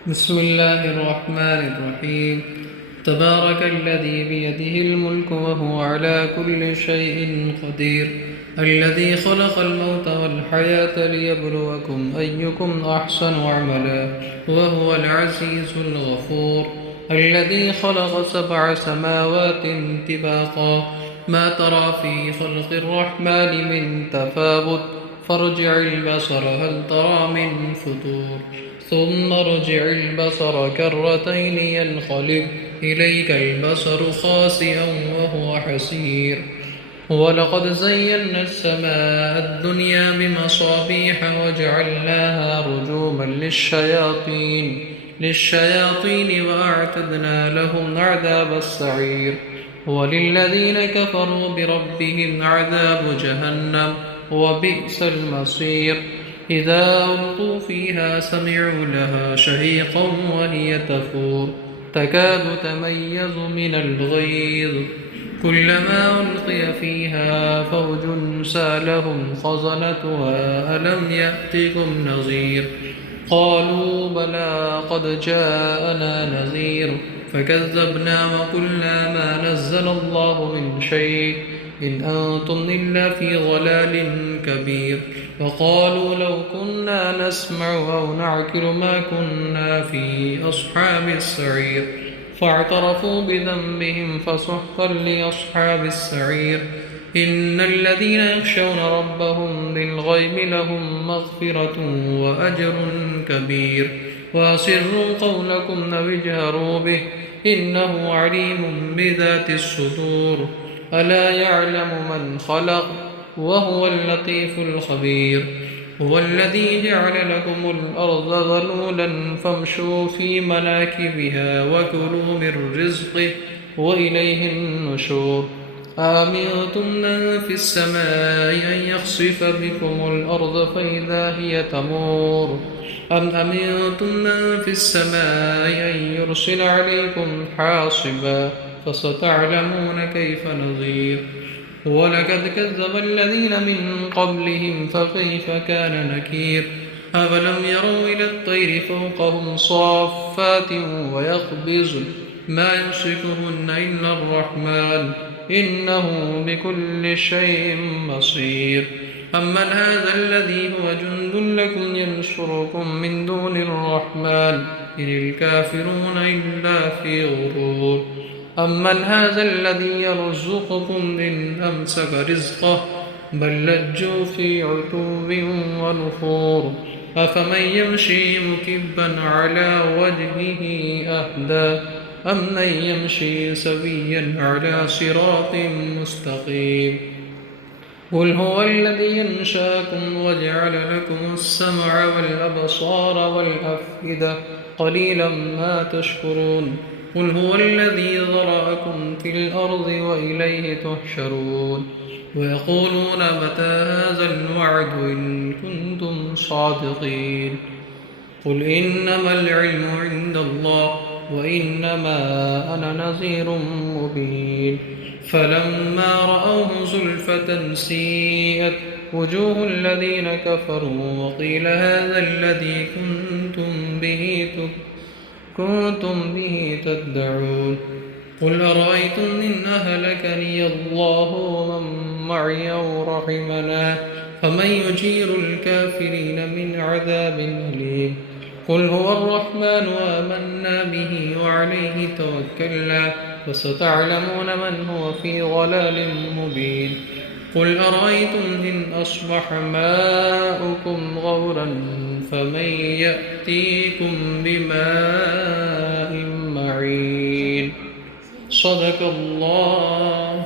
بسم الله الرحمن الرحيم. تبارك الذي بيده الملك وهو على كل شيء قدير، الذي خلق الموت والحياة ليبلوكم أيكم أحسن عملا، وهو العزيز الغفور. الذي خلق 7 سماوات طباقا، ما ترى في خلق الرحمن من تفاوت، فارجع البصر هل ترى من فطور، ثم ارجع البصر كرتين ينقلب إليك البصر خاسئا وهو حسير. ولقد زينا السماء الدنيا بمصابيح وجعلناها رجوما للشياطين وأعتدنا لهم عذاب السعير. وللذين كفروا بربهم عذاب جهنم وبئس المصير. إذا ألقوا فيها سمعوا لها شهيقا وهي تفور، تكاد تميز من الغيظ، كلما ألقي فيها فوج سالهم خزنتها ألم يأتكم نذير. قالوا بلى قد جاءنا نذير، فكذبنا وقلنا ما نزل الله من شيء إن أنتم إلا في ضلال كبير. وقالوا لو كنا نسمع أو نعقل ما كنا في أصحاب السعير، فاعترفوا بذنبهم فسحقا لأصحاب السعير. إن الذين يخشون ربهم بالغيب لهم مغفرة وأجر كبير. وأسروا قولكم أو اجهروا به إنه عليم بذات الصدور. ألا يعلم من خلق وهو اللطيف الخبير. هو الذي جعل لكم الأرض ذلولا فامشوا في مناكبها وكلوا من رزقه وإليه النشور. آمنتم من في السماء أن يخسف بكم الأرض فإذا هي تمور، أم أمنتم من في السماء أن يرسل عليكم حاصبا، فستعلمون كيف نذير. ولقد كذب الذين من قبلهم فكيف كان نكير. أفلم يروا إلى الطير فوقهم صافات ويقبضن ما يمسكهن إلا الرحمن إنه بكل شيء بصير. أمن هذا الذي هو جند لكم ينصركم من دون الرحمن إن الكافرون إلا في غرور. أمن هذا الذي يرزقكم إن أمسك رزقه بل لجوا في عتو ونفور. أفمن يمشي مكبا على وجهه أهدى أم من يمشي سويا على صراط مستقيم. قل هو الذي ينشاكم وجعل لكم السمع والأبصار والأفئدة قليلا ما تشكرون. قل هو الذي ذرأكم في الأرض وإليه تحشرون. ويقولون متى هذا الوعد إن كنتم صادقين. قل إنما العلم عند الله وإنما أنا نذير مبين. فلما رأوه زلفة سيئت وجوه الذين كفروا وقيل هذا الذي كنتم به تدعون. قل أرأيتم إن أهلكني الله ومن معي أو رحمنا فمن يجير الكافرين من عذاب أليم. قل هو الرحمن آمنا به وعليه توكلنا فستعلمون من هو في ضلال مبين. قل أرأيتم إن أصبح ماؤكم غورا فمن يأتيكم بماء معين. صدق الله